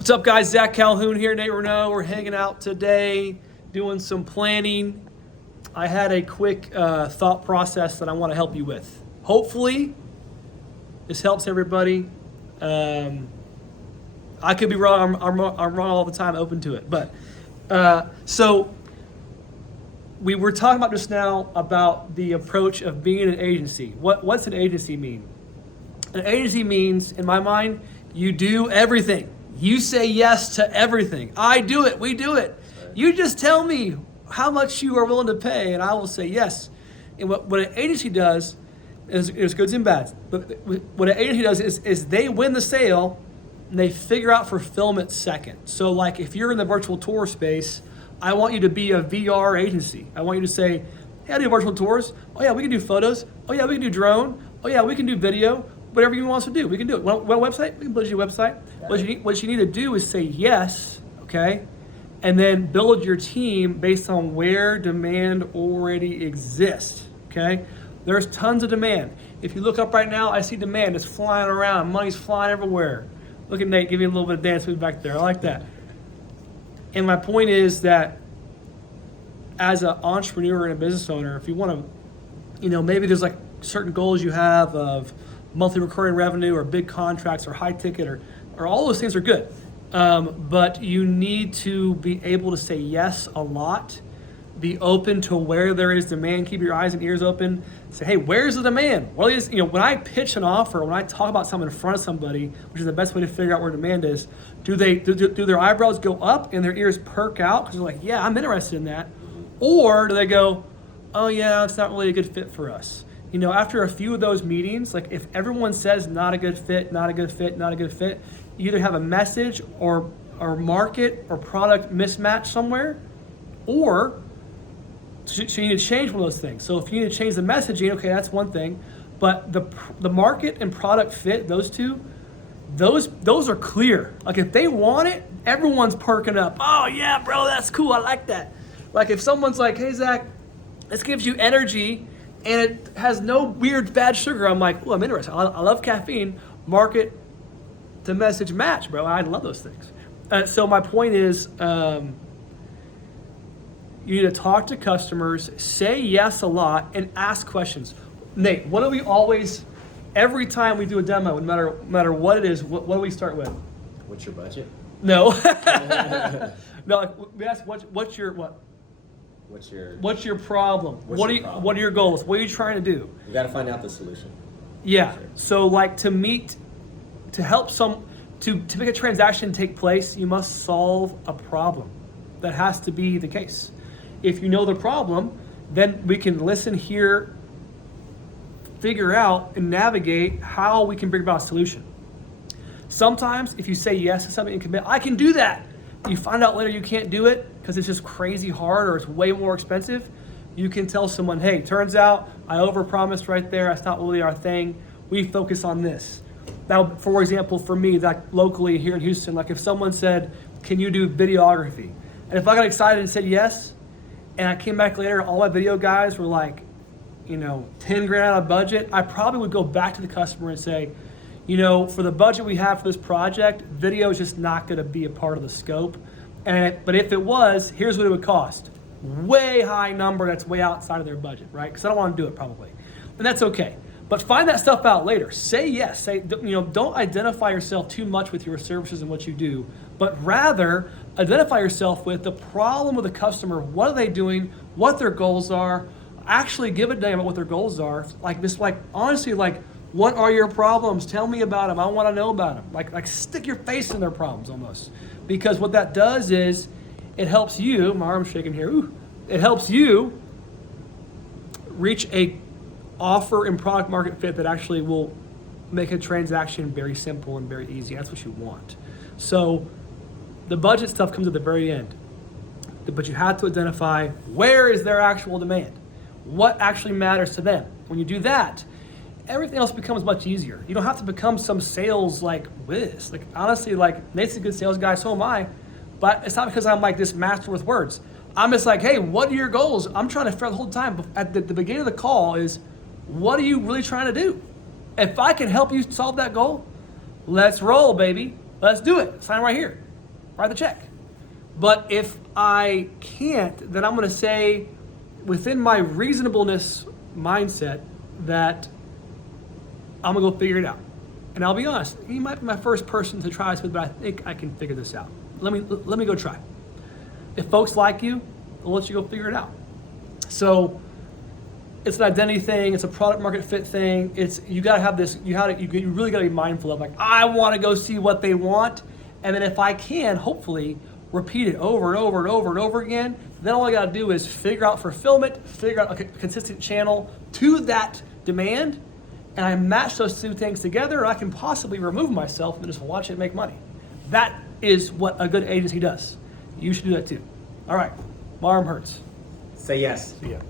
What's up, guys? Zach Calhoun here, Nate Renault. We're hanging out today, doing some planning. I had a quick thought process that I want to help you with. Hopefully, this helps everybody. I could be wrong. I'm wrong all the time, open to it. But so we were talking about just now about the approach of being an agency. What's an agency mean? An agency means, in my mind, you do everything. You say yes to everything. I do it. We do it. You just tell me how much you are willing to pay, and I will say yes. And what an agency does is goods and bads. But what an agency does is they win the sale, and they figure out fulfillment second. So, like, if you're in the virtual tour space, I want you to be a VR agency. I want you to say, hey, I do virtual tours. Oh, yeah, we can do photos. Oh, yeah, we can do drone. Oh, yeah, we can do video. Whatever you want us to do, we can do it. Want a website? We can build you a website. What you need to do is say yes, okay? And then build your team based on where demand already exists, okay? There's tons of demand. If you look up right now, I see demand. It's flying around. Money's flying everywhere. Look at Nate. Give me a little bit of dance move back there. I like that. And my point is that as an entrepreneur and a business owner, if you want to, maybe there's like certain goals you have of monthly recurring revenue or big contracts or high ticket or all those things are good. But you need to be able to say yes a lot, be open to where there is demand, keep your eyes and ears open, say, hey, where's the demand? Well, when I pitch an offer, when I talk about something in front of somebody, which is the best way to figure out where demand is, do their eyebrows go up and their ears perk out because they're like, yeah, I'm interested in that? Or do they go, oh yeah, it's not really a good fit for us? After a few of those meetings, like if everyone says not a good fit, not a good fit, not a good fit, you either have a message or market or product mismatch somewhere, or so you need to change one of those things. So if you need to change the messaging, okay, that's one thing, but the market and product fit, those two, those are clear. Like if they want it, everyone's perking up. Oh yeah, bro, that's cool. I like that. Like if someone's like, hey Zach, this gives you energy and it has no weird bad sugar, I'm like, oh, I'm interested. I love caffeine. Market to message match, bro. I love those things. So my point is, you need to talk to customers, say yes a lot, and ask questions. Nate, what do we always, every time we do a demo, no matter what it is, what do we start with? What's your budget? No. No, like, we ask what's your what? What's your problem? What are your goals? What are you trying to do? You got to find out the solution. Yeah. Sure. So like to make a transaction take place, you must solve a problem. That has to be the case. If you know the problem, then we can listen, hear, figure out, and navigate how we can bring about a solution. Sometimes if you say yes to something and commit, I can do that. You find out later you can't do it because it's just crazy hard or it's way more expensive. You can tell someone, hey, turns out I overpromised right there. That's not really our thing. We focus on this. Now, for example, for me, like locally here in Houston, like if someone said, can you do videography? And if I got excited and said yes, and I came back later, all my video guys were like, 10 grand out of budget, I probably would go back to the customer and say, for the budget we have for this project, video is just not going to be a part of the scope. But if it was, here's what it would cost. Way high number that's way outside of their budget, right? Because I don't want to do it probably. And that's okay. But find that stuff out later. Say yes. Don't identify yourself too much with your services and what you do, but rather identify yourself with the problem with the customer. What are they doing? What their goals are? Actually give a damn about what their goals are. Honestly, what are your problems? Tell me about them. I want to know about them. Like stick your face in their problems almost. Because what that does is it helps you, my arm's shaking here, it helps you reach a offer and product market fit that actually will make a transaction very simple and very easy. That's what you want. So the budget stuff comes at the very end. But you have to identify where is their actual demand? What actually matters to them? When you do that, everything else becomes much easier. You don't have to become some sales whiz. Honestly, Nate's a good sales guy, so am I. But it's not because I'm this master with words. I'm just hey, what are your goals? I'm trying to figure out the whole time. At the beginning of the call is, what are you really trying to do? If I can help you solve that goal, let's roll, baby. Let's do it. Sign right here. write the check. But if I can't, then I'm going to say within my reasonableness mindset that I'm going to go figure it out. And I'll be honest, you might be my first person to try this with, but I think I can figure this out. Let me go try. If folks like you, they'll let you go figure it out. So it's an identity thing. It's a product market fit thing. You got to have this. You really got to be mindful of, like, I want to go see what they want, and then if I can, hopefully repeat it over and over and over and over again. Then all I got to do is figure out fulfillment, figure out a consistent channel to that demand, and I match those two things together, and I can possibly remove myself and just watch it make money. That is what a good agency does. You should do that too. All right, my arm hurts. Say yes. See ya.